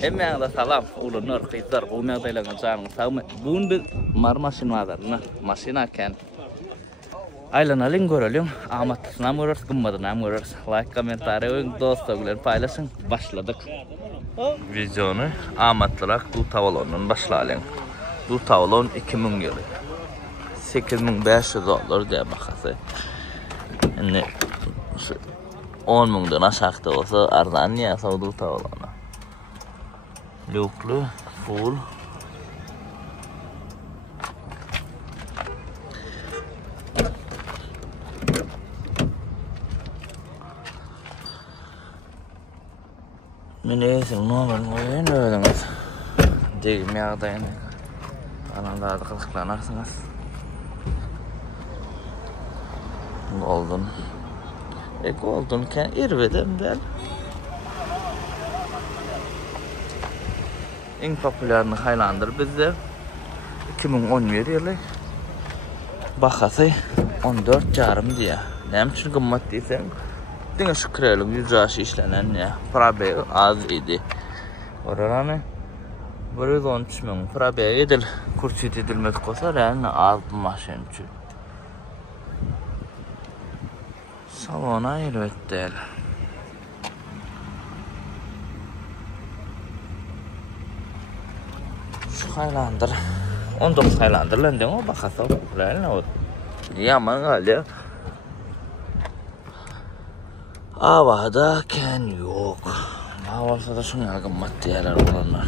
Hemen de salam. Ulunur kıytar. Bu mevdayla canın sağım. Bugün bir marmasin vardır. Masina ken. Aylanalım görelim. Ahmet'sine mi görürüz, gımmadına mı görürüz? Like, komentari, dostlarla paylaşın. Başladık. Vizyonu Ahmet'larak bu tavalonun başlayalım. Bu tavalon 2000 euro. 8500 dolar diye bakası. Yani 10 mindən aşağıda olsa arzan niye savdu tavalonu. Luklu, full. Minnesin normal oyun öğrenmez. Değim yağdayın. Ananlarda kılıklanarsınız. Golden. Golden ken irvedim del. En popülerini Highlander bizde 2011 yılı. Bakası 14,5 diye. Nem için kımmat deysen. Dine şu kralın yüzbaşı işlenen ya. Prabe az idi. Oralarını 113 min prabe edil. Kursi edilmedik olsa yani az bir maşin için. Salona elbette değil. Şu Highlander 19 Highlander'lan değil mi? Bakasa okulayın ne oldu? Yaman gali. Havada ken yok. Havada da şunu yakın maddiyeler olanlar.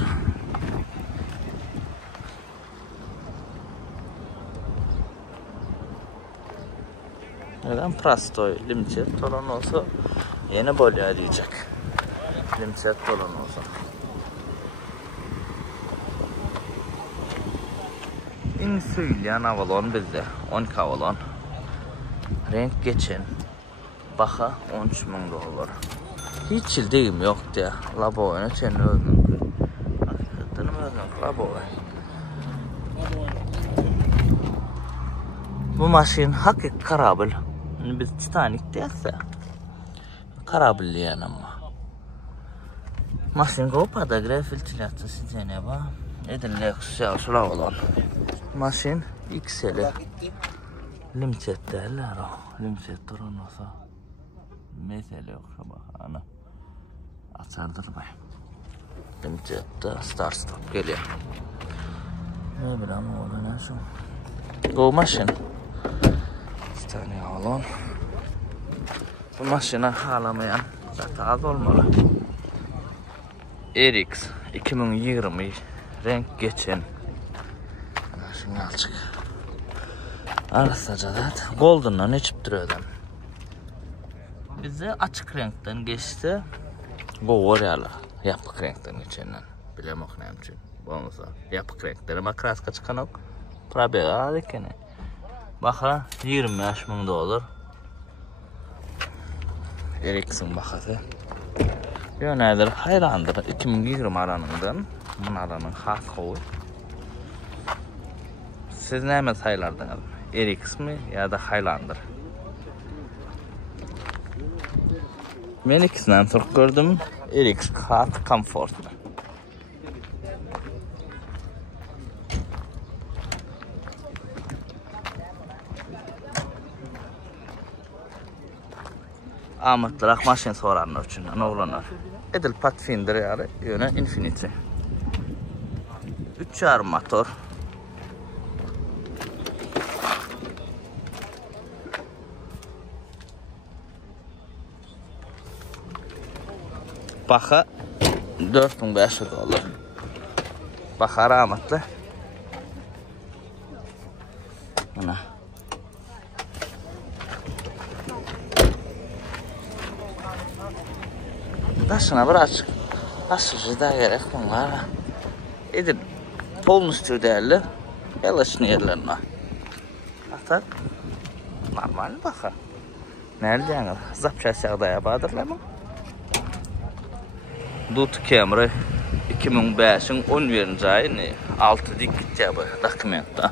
Neden Prastoy limit olan olsa yeni bolya arayacak. Limit olan olsa. En söyleyen Avalon bizde 12 Avalon. Renk geçen. Baka 13 min dolar. Hiç ildiğim yok diye. Labo oyunu senin öldün. Hakikaten öldün. Labo oyunu. Bu maşin hakik karabil. Biz Titanic değilse. Karabil yani ama. Maşin kopada gre filtriyatı sizene ba. Edin Lexus şula olan. Maşin XL. Limited derler o. Limited duran olsa. Mesele yok şu bak ana. Açardır bay. Limited'de start stop geliyor. Ne bileyim oğlu ne şu. Go maşin. Bir tane alon. Bu maşine halamayan zaten az olmalı. RX 2020 renk geçen. Maşin alçık. Arasıca da Golden'dan içip duruyordu. Bize açık renkten geçti. Bu oryalar yapık renkten geçenden. Bilem okuyayım için. Olmasa yapık renkleri makraska çıkan ok. Prabe aldık yani. Baka 25 min dolar. RX'in bakası. Yönedir Highlander 2020 aranından. Bunun aranın has kovu. Siz ne hemen sayılardınız? RX mi ya da Highlander? Ben ikisinden çok gördüm. RX Hard Comfort. Ahmetler maşin soranlar için ne olanlar. Edil Pathfinder yani yöne Infinity. 3 motor. Baka 4500 dolar. Baka rahmetli. Ana. Taşına bir açık. Açıcı da gerek bunlar. Edil polnüstü değerli. Yalaşını yerlerine. Hatta normal baka. Nerede yani? Zapçası da yapardırlar mı? Dut Camry 2005'in 11. ayı 6 dik cevabı dokumenta.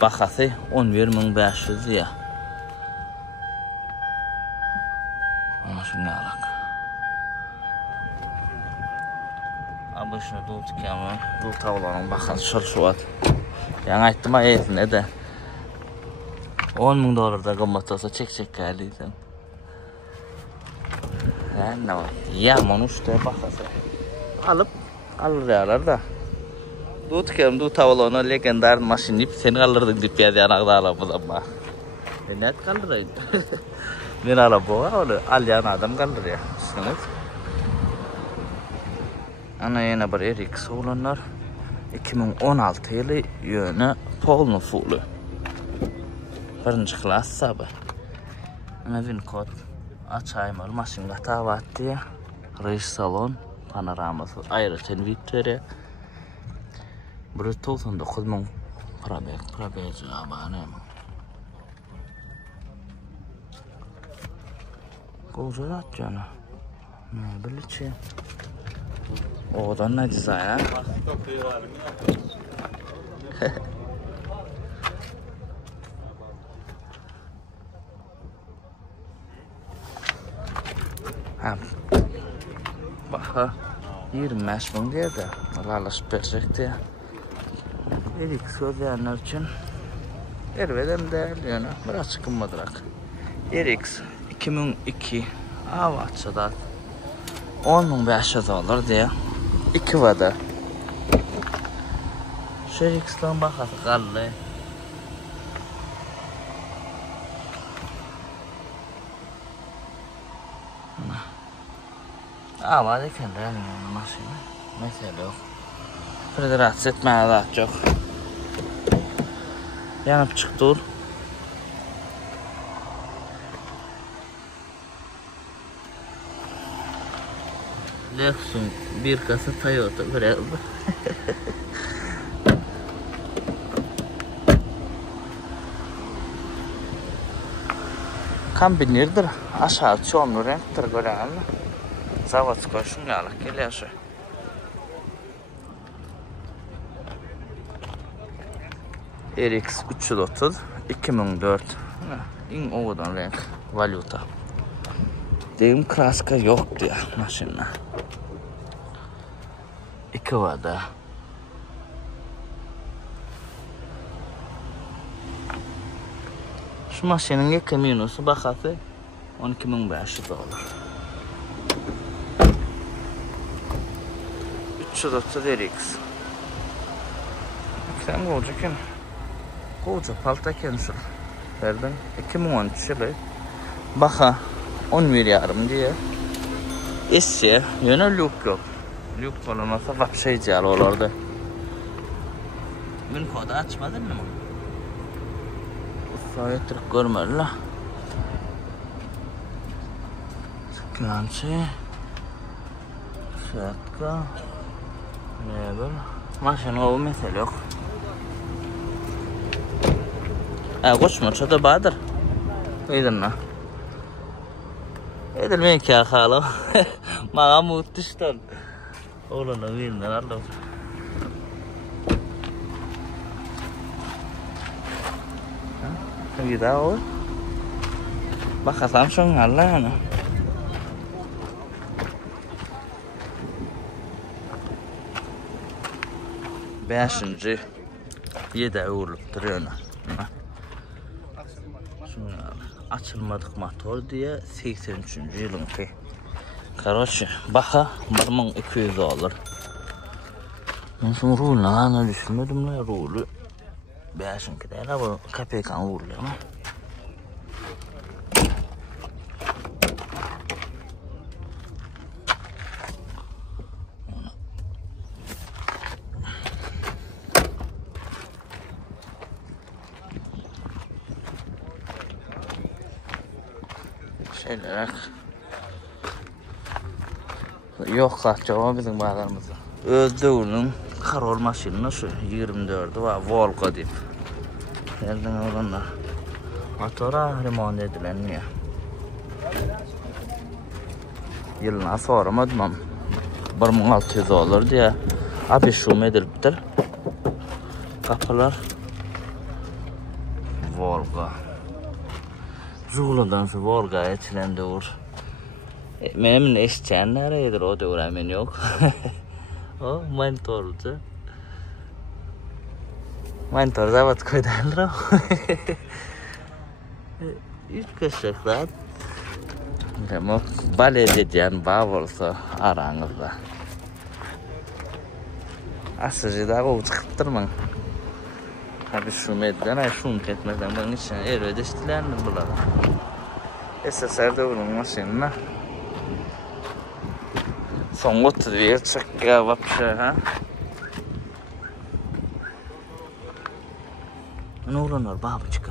Bakası 11.500 ya. Ama şunu alak. Ama şunu tutup hemen bu tavlanın bakın şurşuvat. Yani aytdım ayetine de 10.000 dolar da kımmet olsa çek geldiydin. Yani ne var? Yaman uçta bakası. Alıp alır da. Bu tavlanı legendar maşin deyip seni alırdın deyip ya yanakda alamıdan bak. Net kaldıraydı. Ben araba var öyle alyan adam kaldır ya. Sıkıntı. Ana yine bir RX olanlar 2016 yılı yönü polnu full. Birinci klas sabah. Ana vin kod açayım var maşin gata vattı. Reis salon panoraması ayrıca Victoria. Burası 99.000 probek abone. Koca at canı. Ne bilici. Odan ne diza ya? Ha. Bak 25.000 diye de alaşıp verecek diye. Erik söyleyenler için Erveden değerli yani. Biraz çıkınmadırak. RX 2002 Avaçada 10.500 olur diye 2 vada. Şu RX'den bakası kaldı. Ama da kendi yani maşını. Mesela yok. Böyle rahatsız etmeye daha çok. Yanıp çıktı. Lexus bir kasa Toyota böyle. Kombinirdir. Aşağı çoğunlu renktir gören. Zavatskoy şunyalık geliyor şu. RX 330 2004. İn oğudan renk valuta. Deyim kraska yok diye maşinle. 2 vada. Şu maşinin yakın minusu bakası 12.500 dolar. 330 RX. Sen koca kim? Koca palta kendisi. Verdim 2013 yılı. Baka 10 veriyorum diye. Eşya yine lük yok. Lük olmasa vapşe icralı olurdu. Gün kodu açmadın mı? Sayetrik görmediler. Sıkıntı. Şatka. Ne böyle? Maşın o mesele yok. Koşma çöde badır. Eydin la. Edilmeyin ki akalı. Mağa muhtuştan. Oğluna birinden aldım. Bir daha olur. Bakasam şun Allah yani. Beşinci 7 uğurluk duruyor. Açılmadık motor diye 83. yılınki. Короче, baka 1200 olur. Ben şimdi rulunu ana düşünmedim la rulu. Beşinki değil ama KPK'nın rulu ama. Şeyler yok kaçacağım bizim bağlarımızda. Öldüğünün karol maşinini şu 24'ü var Volga deyip. Elden olanlar. Motora remont edilenmiyor. Yılına soramadım. 1600 olur diye. Abi şum ediliptir. Kapılar. Volga. Zulundan şu Volga etilendi olur. Benim eşçen nereyedir o da uğramen yok. O manitorcu. Manitor zavat koydanlar. İlk kaşıklar. Demek bale dediğin bağ olsa aranızda. Asıcı da o çıkıp durman. Abi şu medden şunu ketmeden bunun için ödeştilerini bulalım. SSR'de bunun maşinine. Son 31 çıkıyor вообще, ha? Ne olur babacık?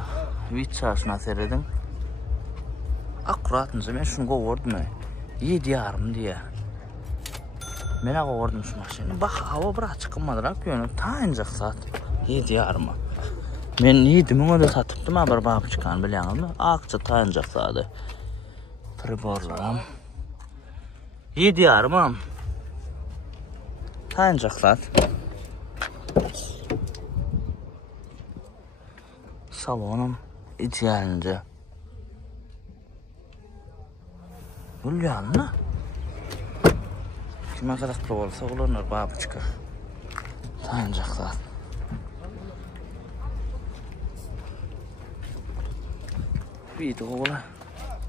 Vitçasına seyredin. Akkuratınca ben şunu kovurdum. 7,5 diye. Ben kovurdum şu maşini. Bak hava bırak çıkmadılar. Yönü tayıncak saat. 7,5. Ben 7.000 öde satıptım ama babacık'ın biliyorsunuz mu? Akça tayıncak saati. Priborlarım. 7,5. Tayıncak saat. Salonum içerince. Biliyor musun? Kime kadar olsa kullanır babacık. Tayıncaklar. Bir de oğla.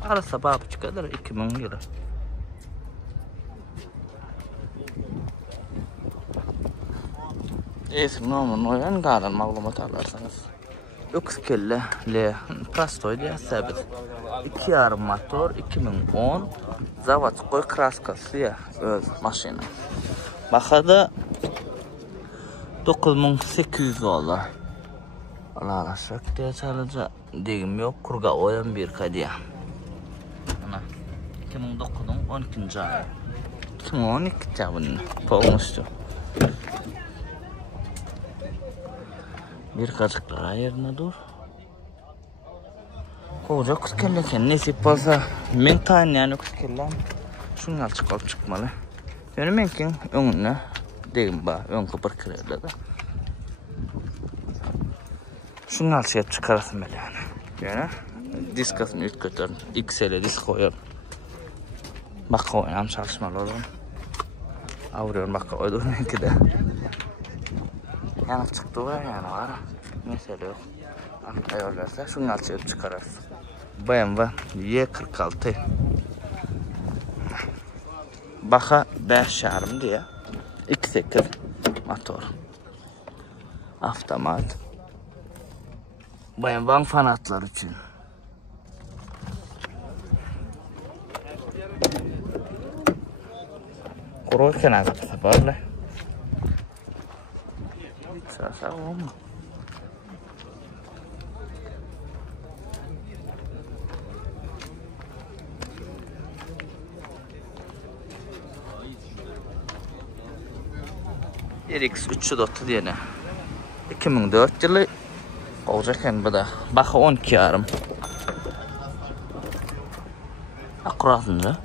Arası babacık kadar 2.000 lira. Esin normal oyan galan maglumat alarsanız. Ökskelle le Prastoy diye sabit. 2,5 motor 2010 zavodskoy kraskası ya öz maşina. Bakada 9800 oldu. Allah şak diye çalınca degim yok kurga oyan bir kadiya. Ana 2009'un 12. ayı. 2012 çabın olmuştu. Bir kaçıklar yerine dur. Koca kıskelken nesip olsa men tayin yani kıskelem şunlar çıkıp çıkmalı. Yani menkin önüne deyim ba ön kapır kırıldı da. Şunlar şey çıkarasın böyle yani. Yani diskasını üst götürün. XL disk koyuyorum. Bak oynam çalışmalı oğlum. Avruyorum bak koydum belki de. Yani çıktı var yani var. Mesele yok. Ayarlarsa şunlar şey çıkarırız. BMW Y46. Baka 5,5 diye. 2.8 motor. Avtomat. BMW fanatlar için. Kururken ağzı böyle. Sağ olma. RX 330 diyene 2004 yılı olacakken bu da baka 12,5 akkuratınca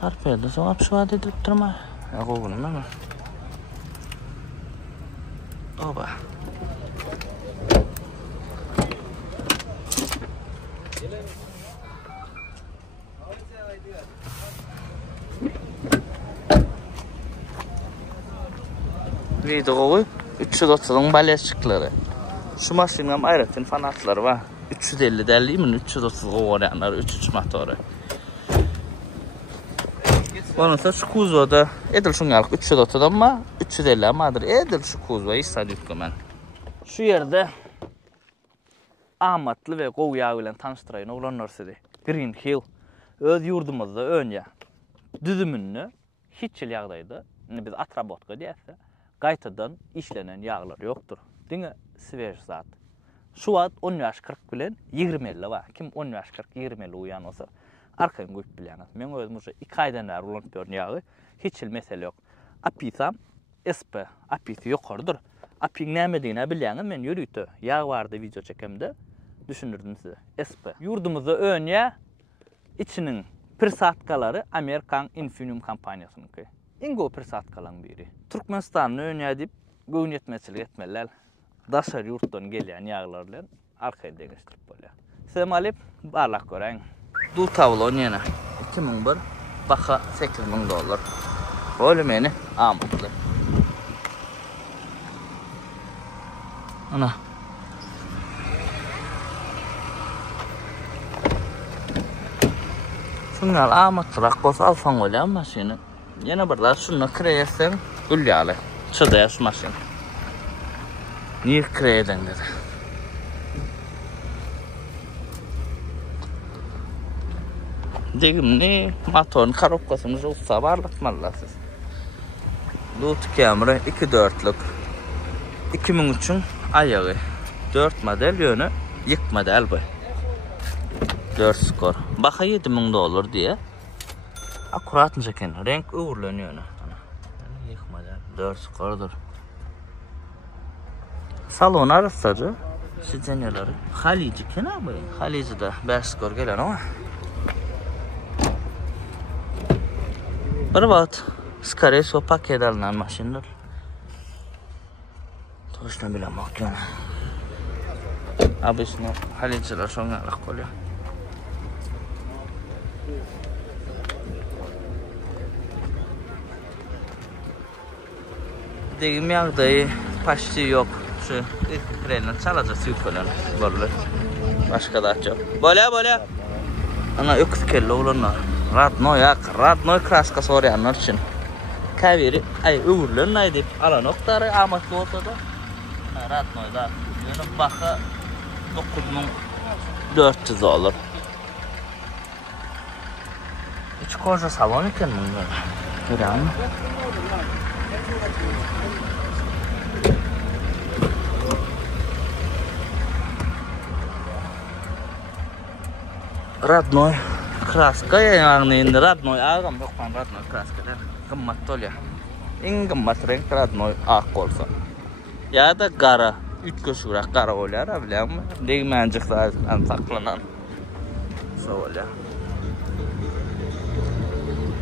tarpeyde sonra şu adet edip durma ya kovunum ama oba videoyu 330'un balyaçıkları. Şu maşinam ayrıca fanatları var. 350 değil mi? 330 oranlar 3 motoru. Onunsa şu kuzovda edil şungalık 330 ama 350 amadır. Edil şu kuzova istadik men. Şu yerde Ahmetli ve Qoğyağı ile tanıştırayın oğlanlar sizi. Green Hill öz yurdumuzda önce düzümünü hiç yıl yağdaydı. Biz atrabotka deyse qaytadan işlenen yağlar yoktur. Dine sveş zat. Şu at 10-40 bilen 20 var. Kim 10-40-20 uyan olsa arkayın koyup bilen. Men özüm şu 2 aydan beri ulanıp görün yağı. Hiç yıl mesele yok. Apisam SP apisi yukarıdır. Apin nämediğine bilen men yürütü. Yağ vardı video çekemde. Düşünürdüm size. SP. Yurdumuzda önye içinin persatkaları Amerikan Infinium kampanyasınınki. İngo persatkalan biri. Türkmenistan'ın önye edip göğün etmesilik etmeler. Daşar yurttan gelen yağlarla arkaya dengeçtirip böyle. Semalip barlak görən. Dul tavlon yana. 2001 Baxa $8.000. Öyle meni amatlı. Ana. Şunlar amatlırak bolsa alsan olayam maşini. Yana birler şunu kireyesen gülyalı. Çıdaya şu maşin. Niye kireyeden dedi. Degim ne? Motorun karobkasını olsa barlık mallasız. Lut Camry 2.4'lük. 2003'ün ayağı. 4 model yönü yık model bu. 4 skor. Baxa $7.000 diye. Akuratınca eken. Renk uğurlanıyor. Yık model. 4 skordur. Salon arasacı. Sicenyaları. Halici ken abi. Halici de 5 skor gelen ama. Bir vaat. Skare so paket alınan maşinler. Toşna bilen bakıyorum. Abi şunu haliciler sonralık oluyor. Degim yağdayı paşçı yok. Şu ilk krenin çalacak yüklenen böyle. Başka da çok. Böyle. Ana öküz kelle olanlar. Radnoy kraska sorayanlar için. Kaviri ay uğurlan ay deyip alan oktarı amatlı olsa da Radnoy'da yönü baxa $9.400. İç koca salon iken bunlar. Görüyor musun? Radnoy kraska yani indi Radnoy ağam yok ben Radnoy kraska der. Gımmat oluyor. En gımmat renk Radnoy ağ olsa. Ya da qara, 3 köşürak qara olar, biləmmi? Değmənciklərdən saklanan. Şöyle.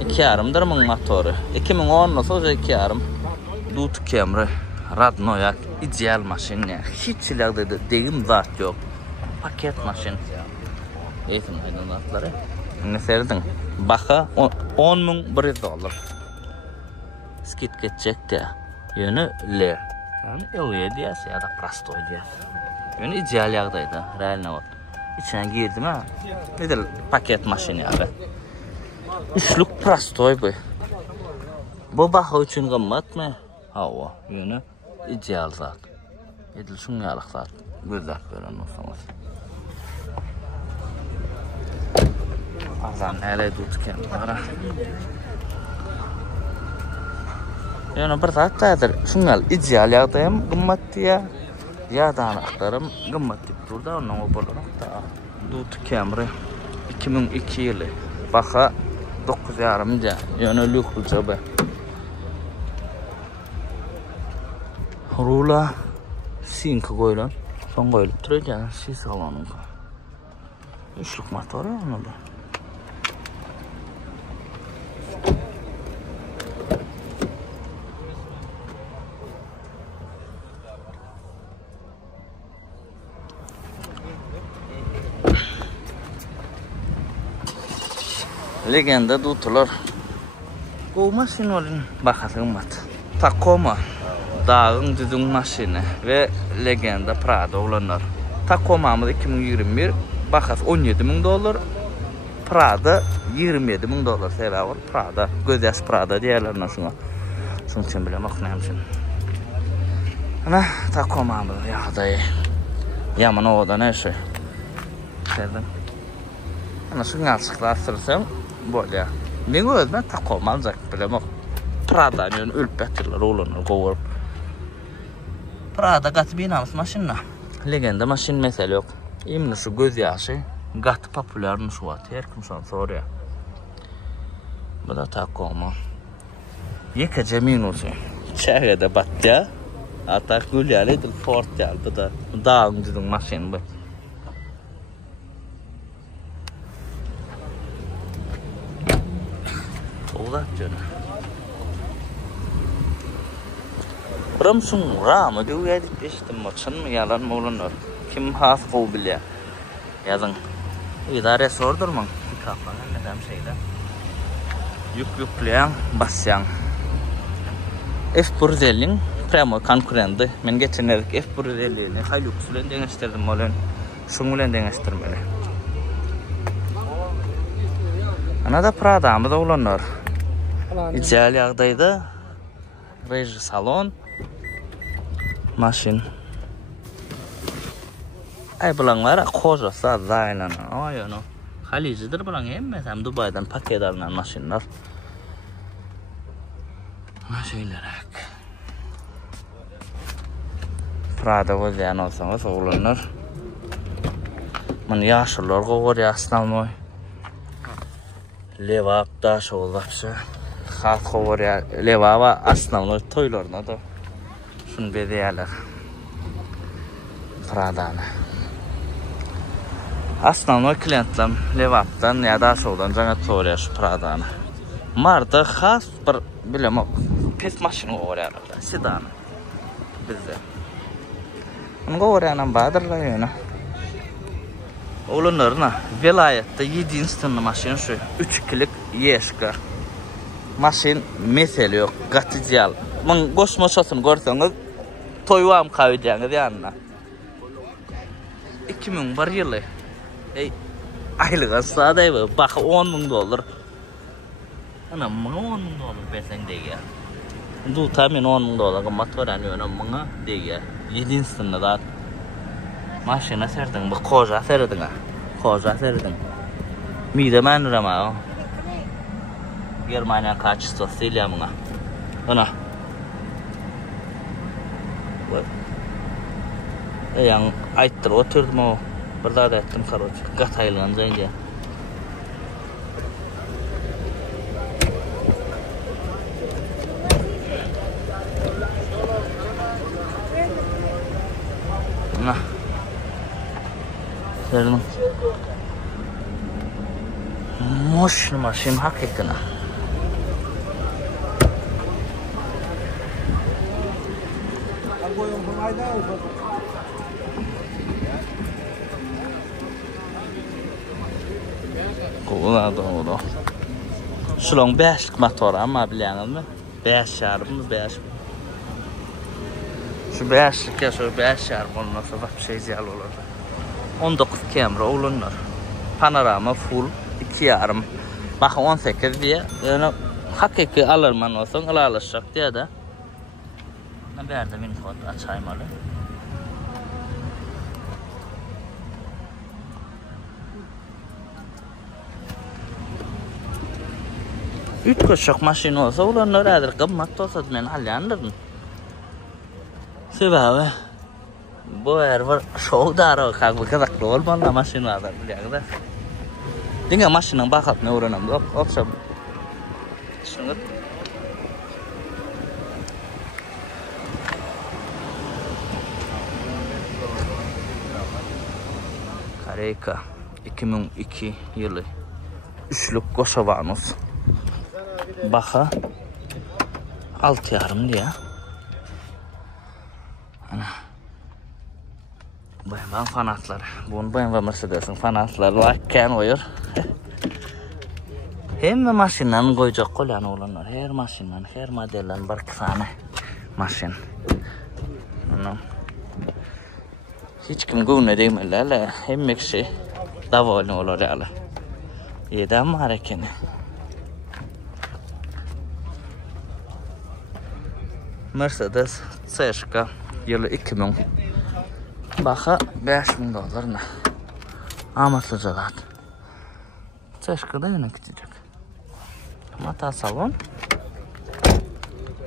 2.5'dır bunun motoru. 2010'da sonra 2.5. Lut Camry Radnoy ideal maşin ya. Hiç ilagda deyim zat yok. Paket maşin. Eğitim aydınlatları. Ne serdin? Baxa $10.100. Skit geçecek de. Yönü L. Yani LE diyesi ya da Prastoy diyesi. Yönü ideal yağdaydı. Realine oldu. İçine girdim ha. Nedir paket maşini abi. Üçlük Prastoy bu. Bu baxa üçün qımmat mı? Hava. Yönü ideal zat. Edil şunyalık zat. Gözler gören olsanız. Azan hele tutken para. Yani bir zatadır. Şunal ideal yağdayım qımmat diye. Ya da anahtarım qımmat deyip durda ondan olarak da Lut Camry 2002 yılı. Baxa 9.5 yani lüklüce be. Rula sink koyulan. Son koyulup duruyor yani şiş alanın. Üçlük motoru onu da. Legenda dutular. Bu maşin olun bakasın mat. Tacoma dağın düzün maşini ve Legenda Prado olanlar. Tacoma'mız 2021 bakas $17.000. Prado $27.000 sever var. Prado gözyaş Prado diyorlar şuna. Şunun için bile bakmayayım şimdi. Ana Tacoma'mız yağdayı. Yaman oda ne şey. Sevdim. Ana şunu açıklarsın. Böyle. Men özüm Tacoma alacak bilemem. Prada'nın yönü ölüp betirler oğlanlar kovurup. Prada qatı binamız maşinna. Legenda maşin mesele yok. Imni şu göz yaşı qatı popularını şu var. Her kim son soruyor. Bu da Tacoma. Yekaca minusu. Çağda battı. Atak gülyalı dil Ford yal. Bu da dağın düzün maşin bu. Oğlan canım. Ramsun ramı diyor ya demiştim maçın mı yalan mı olanlar. Kim has qobiliyor. Yazın. İdare sordurman. Kafanı neden şeyler. yükleyen basyan. F150'nin primo konkurenti. Men geçenlerdik F150'ni Hilux bilen deňeşdirdim bolan. Şoň bilen deňeşdirmeli. Ana da Prada'mız olanlar. İdeal ýagdaýda reji salon, maşin. Ay bulan var, koşasa zaýlana. Ay onu. Halijidir bulan hemme hem Dubaydan paket alınan maşinler. Maşinlerak. Prada gözleyen olsanız oğlanlar. Mana yaşlılar govar yaşlanmoy. Levap da şoğlapsa. Xalq govar ya levaba aslanlar toylarına da. Şunu bedeýärler. Prada'ny. Aslanlar klientlam Levap'tan ya da şoğdan jaňa toýar şu Prada'ny. Marda has bir bilem pes maşyny goýarlar. Sedan. Bizde. Onu goýaran badyrlar ýöne. Olanlarına vilayette 7 instanlı maşin şu 3-2'lik yeşka. Maşin mesele yok, gatidiyal. Mən qoşmaşasını görseňiz toýwam kaýdyňyz ýanına. 2001 ýyly. Aylyga saday bak $10,000. Ana $10,000 berseň diýär. Du tamin $10,000 motor ýöne maňa diýär. 7 instanlı da maşina serdin, bu koja serdin ha. Koja serdin. Mide menrama o. Germanya kaçısı Silya mına. Ana. Yang aytır oturdum o. Burada da ettim karoç. Gataylan zaynca. Ana. Serdim. Moşlu maşin hakikaten. Kuladı o. Şulon 5'lik motor ama bileňizmi? 5,5 5. Şu 5'lik ya şu 5,5 olmasa bak bir şey ziyal olur. 19 kamera olanlar. Panorama full 2,5. Bak 18 diye. Yani hakiki alırman olsan alışacak diye de. Ben bir yerde mini kod açayım alı. Üç koşak maşin olsa olanlar adır qımmat olsa men halyanırdım. Sebebi bu var şow dara kalk kadaklı olmalı maşin vardır bilýärdi. Diňe maşynyň bakatyny öwrenäm. Okşap. Şunu. Kareyka 2002 ýyly. 3'lük Goşabanus. Baha 6,5 diye. Ana. Bayan fanatlar. Bunu bayan ve Mercedes'in fanatları lakken oyur. Hem maşinlerini koyacak kolan olanlar. Her maşinlerin, her modellerin bir tane maşin. Hiç kim gövne değmelerle. Hem ekşi davalini olur yani. Yedem harekeni. Mercedes CSK yılı 2000. Baxa $5,000 amatlıcalar. CSK'da yine gidecek. Mata salon.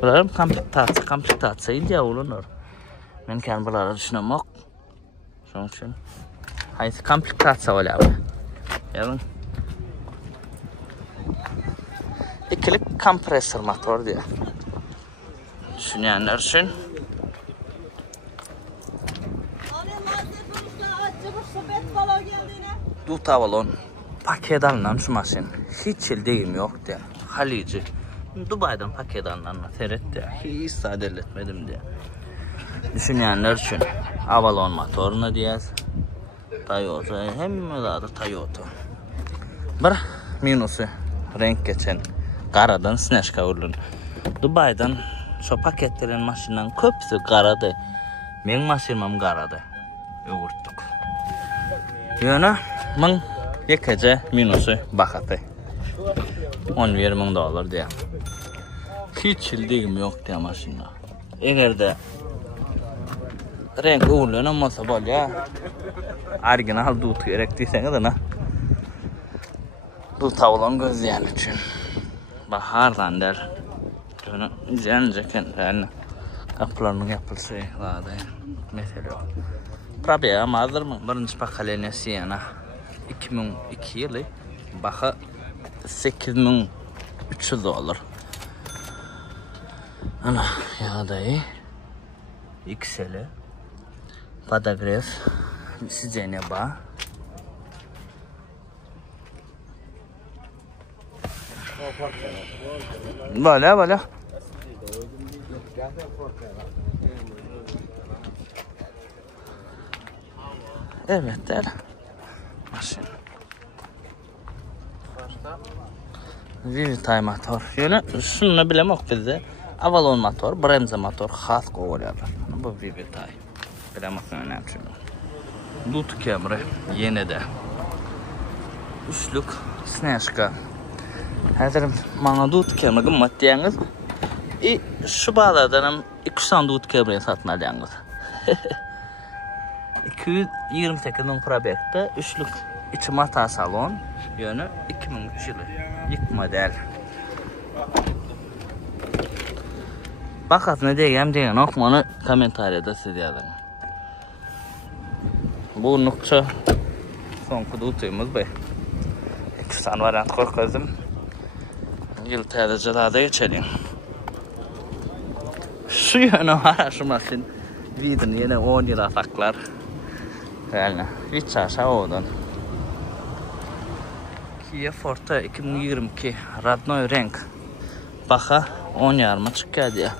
Bunların komplektasiyayı diye olunur. Ben kendim bunları düşünmem yok. Şunun için. Hayır komplektasiya var abi. Yarın. İkilik kompresör motor diye. Düşünenler için. Du tavalon paket alınan şu maşin hiç ildiğim yok diye. Halici. Dubai'den paket alınan seret diye. Hiç sadel etmedim diye. Düşünenler için Avalon motorunu diyez. Toyota hem de Toyota. Bir minusu renk geçen Qaradan Sneshka urulun. Dubaydan şu paketlenen maşından köpsü qaradı. Men maşinam qaradı. Öğürttük. Yana men yekece minusu bakatı. $11,000 diye. Hiç ildigim yok diye maşinla. Eğer de renk uğurlayan olmasa bolya orijinal dut gerek diyseniz ana dut avlan gözleyen için bahardan der şunu izleneceken yani kapılarının yapılsa vardı mesela problem hazır mı birinci pakaleniesi yana 2002 yılı baka $8,300 ana ya dayı XL Padagraf sizce ne ba? Böyle. Evet der. Maşin. Vivitay motor. Yine şunu bilemem bizde. Avalon motor, Bremse motor, xas qo'yiladi. Bu Vivitay. Bilemem ne için. Dut kemri yine de. Üçlük Sneshka. Hazır bana dut kemri qimmat deyangiz. Şu bağlardan 2 tane dut kemri satın alyangiz. 228 probekte üçlük içi mata salon. Yani 2003 yılı. İlk model. Bakat ne diyeyim onu komentariyada siz yazın. Bu nokta son kudutuyumuz be. 2 tane variant korkazdım. Yıl tədəcələrdə geçelim. Şu yönü araşmasın. Vidin yine 10 yıl ataklar. Yani hiç aşağı oldun. Kia Forte 2022 Radnoy renk. Baka 10 yarma çıkıyor ya.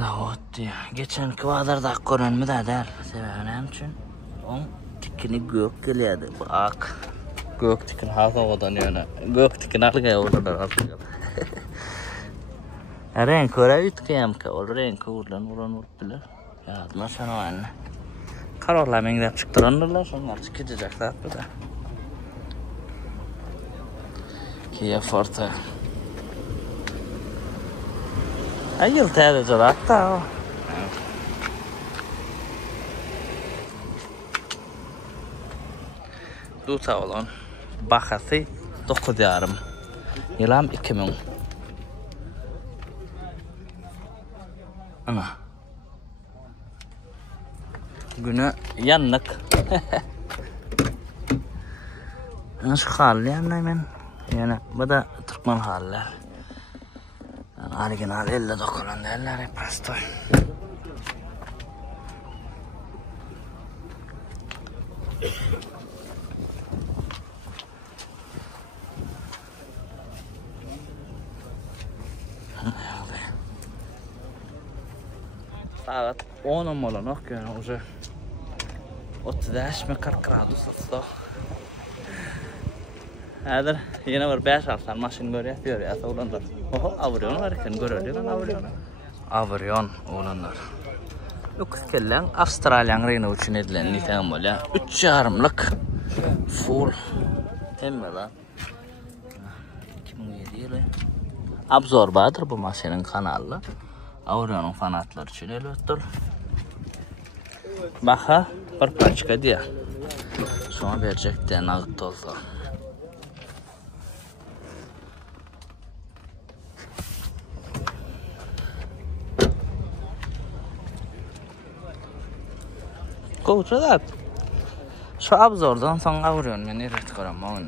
Lavat ya. Geçen kvadrada görünmedi der. Sebebi için. On tikini gök geliyordu. Bak. Gök tikini halka odanıyor. Gök tikini halka odanıyor. Renk öyle ütkeyem ki. O renk uğurlan bilir. Yazma sen o anne. Kararlar mengden çıktıranırlar. Onlar çıkacaklar bu da. Kia Forte. Yıl tədəcələr hatta o. Duta olan bakası 9 yarım. Yılam 2000. Ana. Günü yanlık. Şu halli yanlayım. Yani bu da Türkmen haller. Yani orijinal 50 dokulan derler hep pastoy. Saat 10 olan ok yani уже 35 mi 40 gradus ısıda. Hadi yine var 5 alsan maşin görüyor ya olanlar. Oho avriyon var iken görüyor lan avriyon. Avriyon olanlar. Yok kellen Avustralyan reyna için edilen niten böyle 3 yarımlık full temme lan. 2007 yılı. Absorbadır bu maşinin kanalı. Avriyonun fanatları için elbettir. Baka bir paçka diye. Sonra verecek de nazık tozla. Kovucu da şu abzordan sonra avriyon ben erit koramam onu.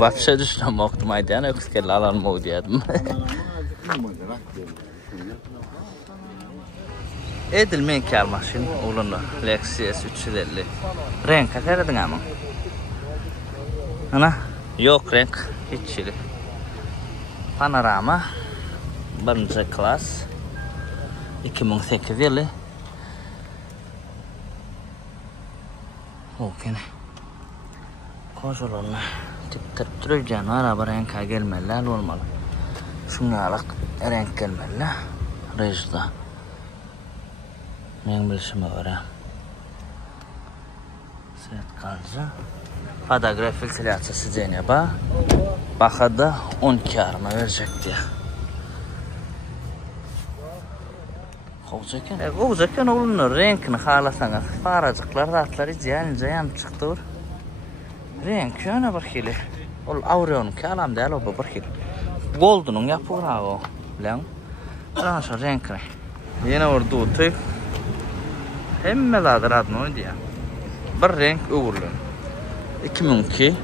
Вообще düşünmem oktumaydı yani öküskelle alanma o diyedim. Edilmeyen kar maşin oğlunla Lexus 350. Renk akaradın ama. Ana yok renk hiç çili. Panorama 1. klas 2008 yılı. Okey. Koşularını tip duracağını araba renka gelmeliler olmalı. Şunyalık renk gelmeliler. Rejda. Men bilişime göre. Set kalıcı. Fotoğraf filtrasyası Zeynep'e. Bakada 12 arma verecek diye. Kovzaken olunur. Renkini halasanız. Faracıklar ratları ziyan çıktı. Renk yana bir hili. Ol Aureon'un ki alam değil o bir hili. Gold'unun yapırağı o. Bilen. Ranşa renkini. Yine orada otuy. Hemme zadır adını oydu ya. Bir renk uğurlu. 2002.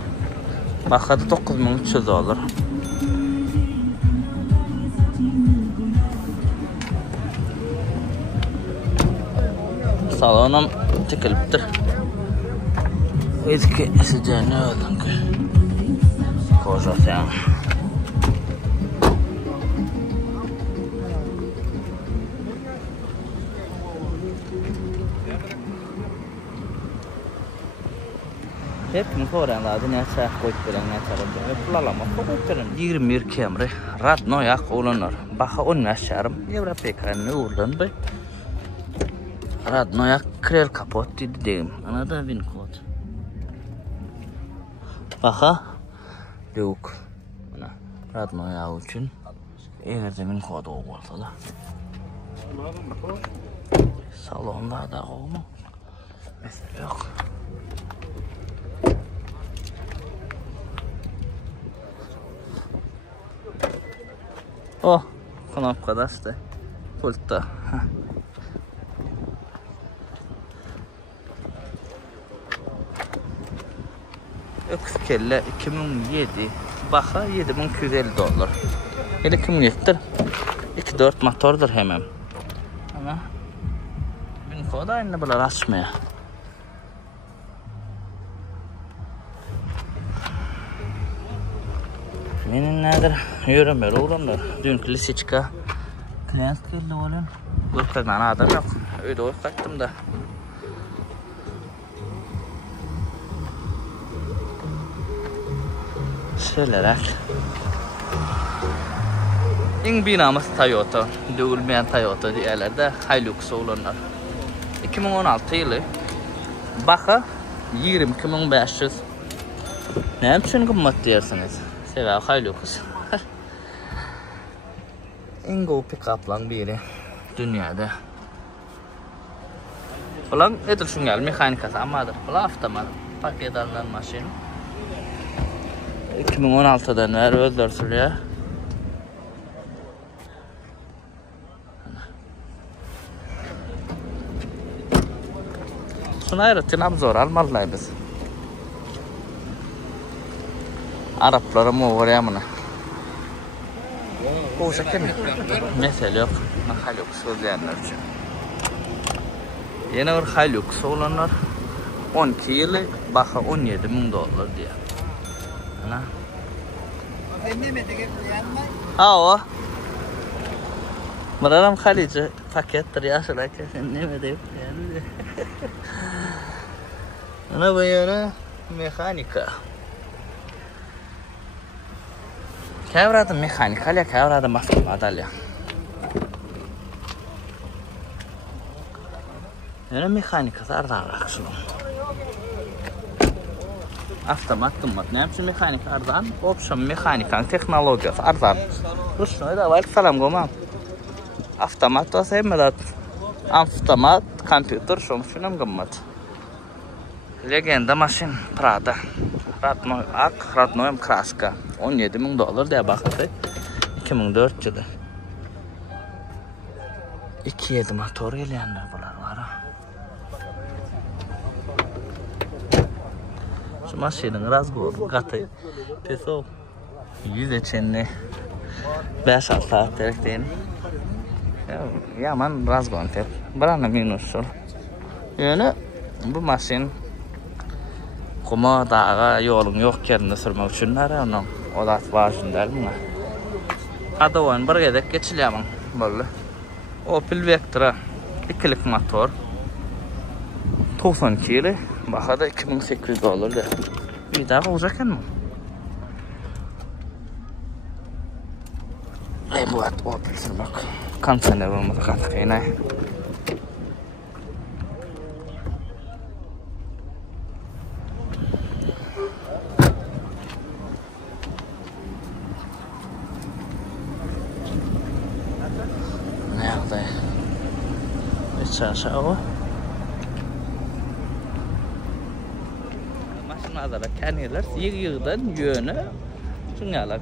Bakada 9300 olur. Salonum tikiliptir. Eski sıcağını öldüm ki. Koşası yani. Hep mi koranlardı ne çay koyup veren ne çarım. Pulalamak koyup veren. 21 kemri. Radno yak olunur. Baka 10 yaşarım. Evropekanı uğurlan bey. Radno yak krel kapot dedi deyim. Ana da win kod. Baka. Yok. Radno yak için. Eğer win kodu olsa da. Salonda da olma. Mesela yok. Oh, knopka da işte. Pultta. Öküz kelle 2007. Baka 7250 dolar. Hele 2007'dir. 2-4 motordur hemen. Ama bin koda aynı bular açmaya. Benim nedir? Yürümer oğlumlar. Dünkü lisečka. Klient geldi oğlum. Görkezden adam yok. Öyle oyup kaçtım da. Şöylerak. İng binamız Toyota. Dövülmeyen Toyota diyerlerde Hilux oğlumlar. 2016 yılı. Baka 22.500. Ne için kımmat diyersiniz? Sever Hilux. Ingo pick-up'lan biri dünyada. Ulan edil şungal mekanikası amadır. Ulan avtomat paket alınan maşin. 2016'dan beri öldürsülüyor. Şuna ayrıtınam zor almalılar biz. Araplara mı oraya mı? O şekil mi? Mesela yok. Hilux özleyenler için. Yine bir Hilux olanlar 12 yılı baka 17.000 dolar diye. Ana. Ha o. Mararam Halice pakettir yaşlar kesin ne mi deyip yani. Ana bu yana mekanika. Kavradım mekanikal ya kavradım mafya adalya. Yani mekanika ardaraq şunu. Avtomat kımmat. Ne yapsın mekanika ardan? Option mekanikan teknolojisi ardan. Şunu da var salam gomam. Avtomat da sevmedat. Avtomat kompüter şunu kımmat. Legenda maşin Prada. Radnoyam Kraska. 17.000 dolar diye bakıdı. 2004 yılı. 2.7 motor geleyenler bunlar var. Şu maşinin razgolu katı. Pesov. 100 içinde 5-6 saat direkteyim. Yaman razgolu tep. Bana minus ol. Yani bu maşin kuma dağa yolun yok yerine sürmek için onun odat başın değil mi? Hadi oyun bir gedek geçiliyamın böyle. Opel Vectra 2'lik motor 92 yılı bakada 2800 dolar Bir daha olacak mı? Bu at otursun bak. Kansener olmadı katkı yine. Ne yaptı? Hiç aşağı o. Maşınada kendiler yığdan yönü şunyalar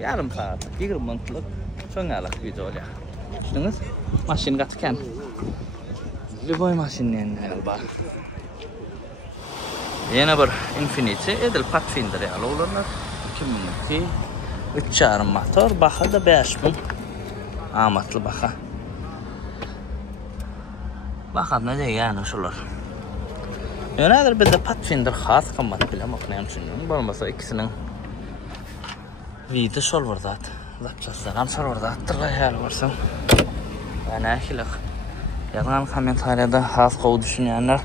yarım saat 20 minutlik şunyalar video oluyor. Düşündünüz? Maşin katken. Любой maşinin var. Yine bir Infiniti edil Pathfinder yalı olurlar. 2002 3.5 motor, baxa da 5000 amatlı baxa. Baxat ne degan şular. Yönedir bir de Pathfinder xas qimmat bilen oqnayam düşündüm. Bo'lmasa ikisinin video şol var zat. Zakçaslar ham şol var zattır hayal varsa. Ana xilaq. Yazgan kommentariyada xas qo'u düşünenler.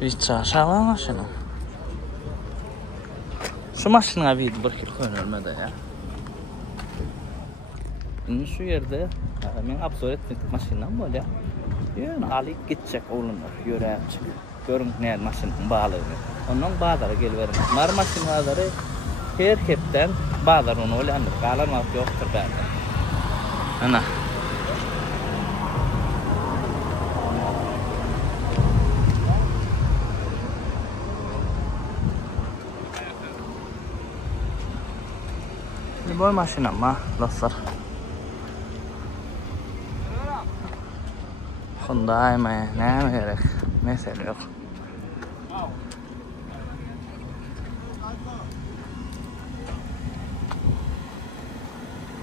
Hiç aşağı maşina. Şu maşina video bir kil koyulmada ya. Şu yerde men absurd etmek maşinam böyle. Yani alıp gidecek oğlunlar yürüyecek. Görün ne maşının bağlı. Onun bağları geliverin. Mar maşinaları her hepten bağlar onu olanır. Kalamak yoktur bende. Ana. Boy maşina ama dostlar. Hyundai mi? Ne mi gerek? Mesele yok.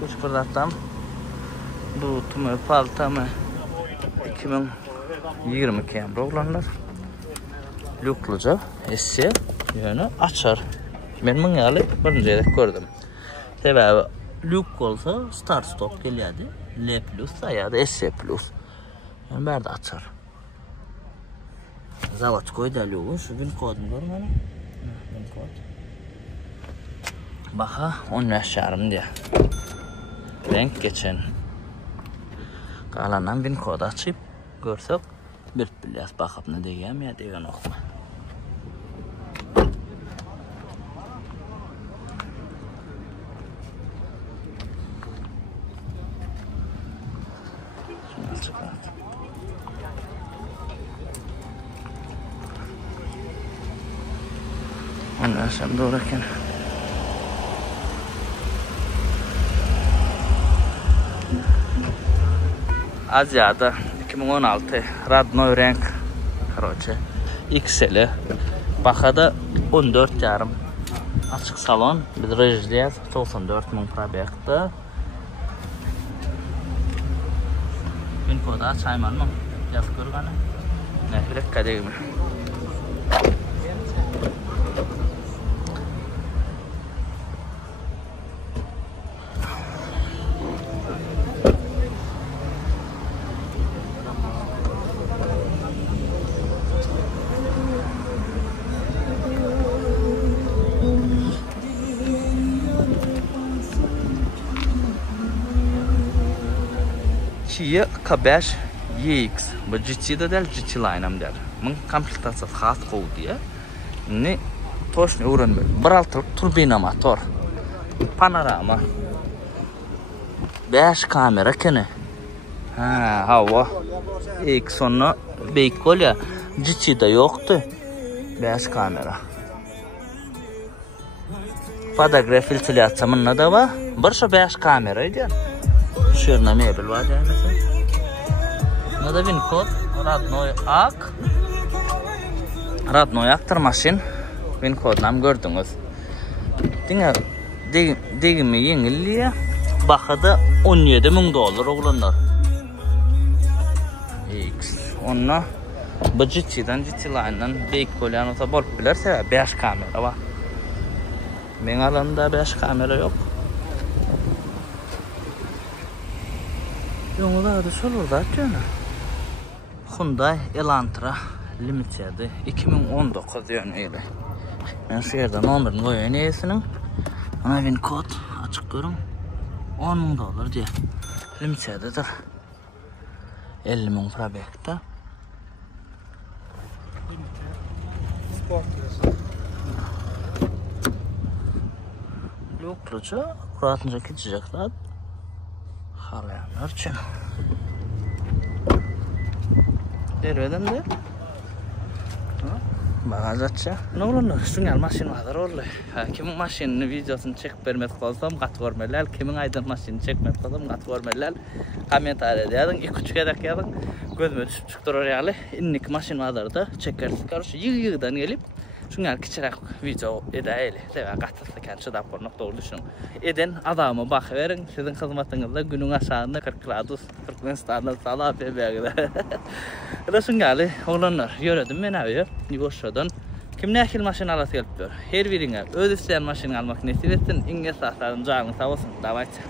Kuş fırlattım. Bu tümü paltamı 2020 Camry oğlanlar. Lukluca esi yönü açar. Ben bunu alıp birinci yere gördüm. Sebebi luk olsa start stop geliyordu. L plus ya da S plus. Yani berde açar. Zavatskoy da luku. Şu bin kodum var mı? Bin kod. Baxa 15.5 diye. Renk geçen. Kalandan bin kod açıp görsek bir bilyas bakıp ne diyeyim ya deyen okuma. Ondan sonra doğruken Asya'da 2016 Radno renk короче XL Baxada 14.5 açık salon biz rejliyiz 94.000 probekti bin kodu açayman mı? Yazıp görgəni ne bilek kadegimi Kia K5 YX bu GT'de del GT line'am der. Bunun komplektatsiyasi xas qo'u diye. Ne to'shni o'rinmaydi. 1.6 turbina motor. Panorama. 5 kamera kene. Ha, hava. X onu beykol ya. GT'de yoktu. 5 kamera. Fotoğraf filtrasyonu da var. Bir şu 5 kameraydı. Şurada mebel var ya mesela. Ne da bin kod Radnoy Ak. Radnoy Ak'tır maşin. Bin kodlam gördünüz. Degimi yengilliye. Baxada 17.000 dolar oğlanlar. X. Onunla bu GT'den GT line'dan beykol yanıta bolup bilerse 5 kamera var. Men alanında 5 kamera yok. Yolda da solurda atıyor. Hyundai Elantra Limitedi 2019 yönüyle. Ben şu yerden numarını koyayım neyesinin. Ana win kod açık görün. $10.000 diye. Limitedidir. 50.000 probekte. Lokluca kuratınca geçecekler. Halayanlar için. Derveden de. Bagaj açça. Ne olur? Şungal maşin vardır orla. Kimin maşinini videosunu çekip vermek olsam kat görmeler. Kimin aydın maşinini çekmek olsam kat görmeler. Komentar edin. 2-3 gedek yazın. Gözüme düşüp çıktır oraya. İnnik maşin vardır da çekersin. Karşı yığdan gelip şungal kiçirak video edeyli. Deva katılsa kendisi de yapmak doğru düşünün. Eden adamı bakıverin. Sizin hizmetinizde günün aşağında 40 gradus. 40 standart sağla bebeğe. Da şungali oğlanlar yöredim ben abi. Boşadan. Kim ne akil maşin alıp gelip her birine öz isteyen maşin almak nasip etsin. İnge sağlarım canın sağ olsun. Davayça.